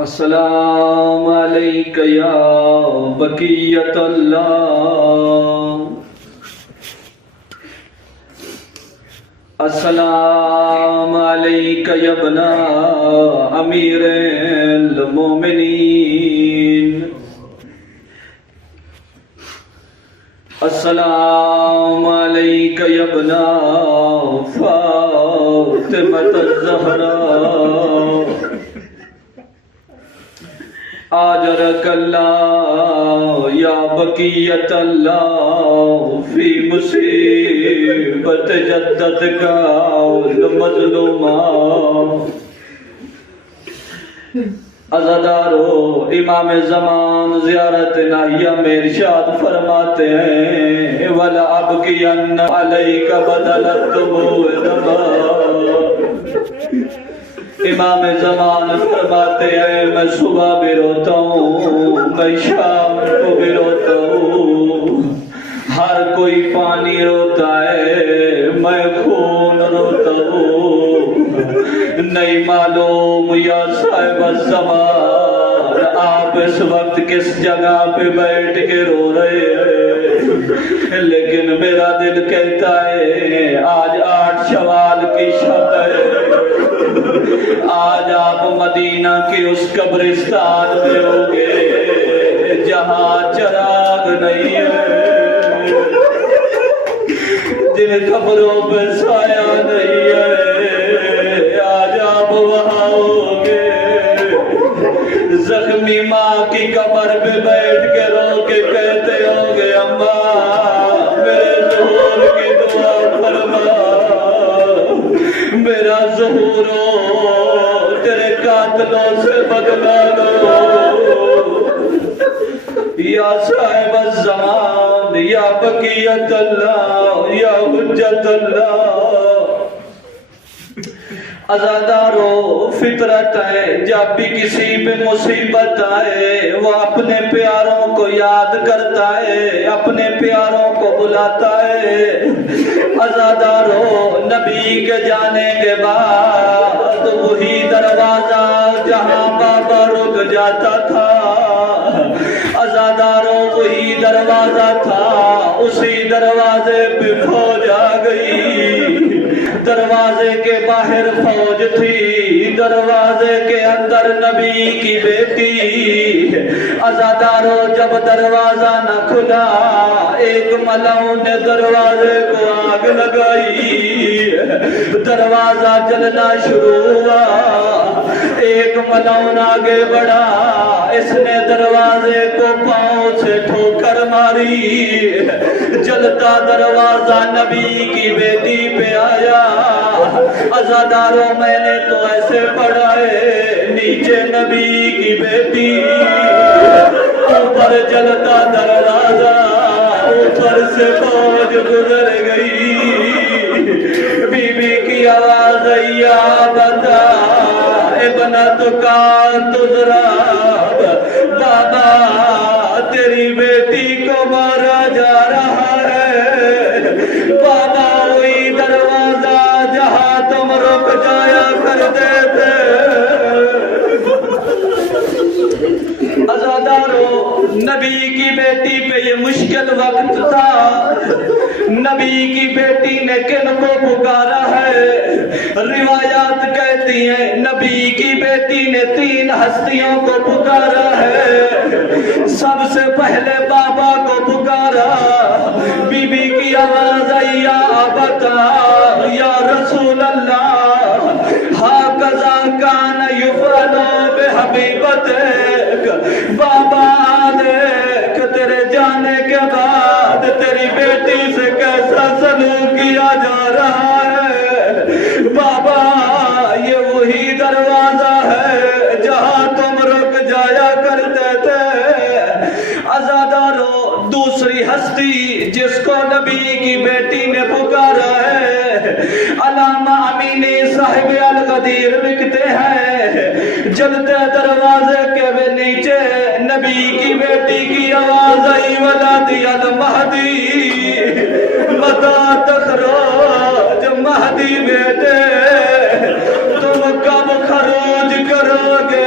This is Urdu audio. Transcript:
السلام علیک یا بقیت اللہ، السلام علیک یا ابن امیر المومنین، السلام علیک یا ابن فاطمۃ الزہراء، آجرک اللہ یا بقیت اللہ فی مصیبت جدت کا مظلومہ۔ عزادارو، امام زمان زیارت ناہیہ میں ارشاد فرماتے ہیں وَلَأَبْكِيَنَّ عَلَيْكَ بَدَلَ الدُّمُوعِ دَمًا۔ امام زمان فرماتے ہیں میں صبح بھی روتا ہوں، میں شام کو بھی روتا ہوں، ہر کوئی پانی روتا ہے، میں خون روتا ہوں۔ نہیں معلوم یا صاحب الزمان آپ اس وقت کس جگہ پہ بیٹھ کے رو رہے ہیں، لیکن میرا دل کہتا ہے آج 8 شوال کی شب ہے، آج آپ مدینہ کی اس قبرستان میں ہوگے جہاں چراغ نہیں ہے، جن قبروں پہ سایہ نہیں ہے، آج آپ وہاں ہوگے۔ زخمی ماں کی قبر پہ بیٹھ کے رو کے کہتے ہوگے اماں میرے ظہور کی دعا فرما، میرا ظہور تیرے قاتلوں سے بدلا لو۔ یا صاحب الزمان یا بقیت اللہ یا حجت اللہ۔ عزادارو، فطرت ہے جب بھی کسی پہ مصیبت آئے وہ اپنے پیاروں کو یاد کرتا ہے، اپنے پیاروں کو بلاتا ہے۔ عزادارو، نبی کے جانے کے بعد وہی دروازہ جہاں بابا رک جاتا تھا، عزادارو وہی دروازہ تھا، اسی دروازے پہ فوج آ گئی، دروازے کے باہر فوج تھی، دروازے کے اندر نبی کی بیٹی۔ عزادارو، جب دروازہ نہ کھلا ایک ملعون نے دروازے کو آگ لگائی، دروازہ جلنا شروع ہوا، ایک ملعون آگے بڑھا، اس نے دروازے کو پاؤں سے ٹھوکر ماری، جلتا دروازہ نبی کی بیٹی پہ آیا۔ عزادارو، میں نے تو ایسے پڑھا ہے نیچے نبی کی بیٹی، اوپر جلتا دروازہ، اوپر سے فوج گزر گئی۔ بی بی کی آواز یا بتا ابنت کا تضرب، بابا تیری بیٹی کو مارا جا رہا ہے، بابا وہی دروازہ جہاں تم رک جایا کرتے تھے۔ عزادارو، نبی کی بیٹی پہ یہ مشکل وقت تھا، نبی کی بیٹی نے کن کو پکارا ہے؟ روایات کہتی ہیں نبی کی بیٹی نے 3 ہستیوں کو پکارا ہے۔ سب سے پہلے بابا کو پکارا، بی بی کی آواز آئی یا ابتا یا رسول اللہ ہاکذا کان یفعل بحبیبتک، بابا دیکھ تیرے جانے کے بعد تیری بیٹی سے کیسا سلوک کیا جا رہا ہے۔ بابا یہ وہی دروازہ ہے جہاں تم رک جایا کرتے تھے۔ عزادارو، دوسری ہستی جس کو نبی کی بیٹی نے پکارا ہے، علامہ امینی صاحب القدیر لکھتے ہیں جلتے دروازے کے نیچے نبی کی بیٹی کی آواز آئی ولادی المہدی متا تخرج، مہدی بیٹے تم کب خروج کرو گے؟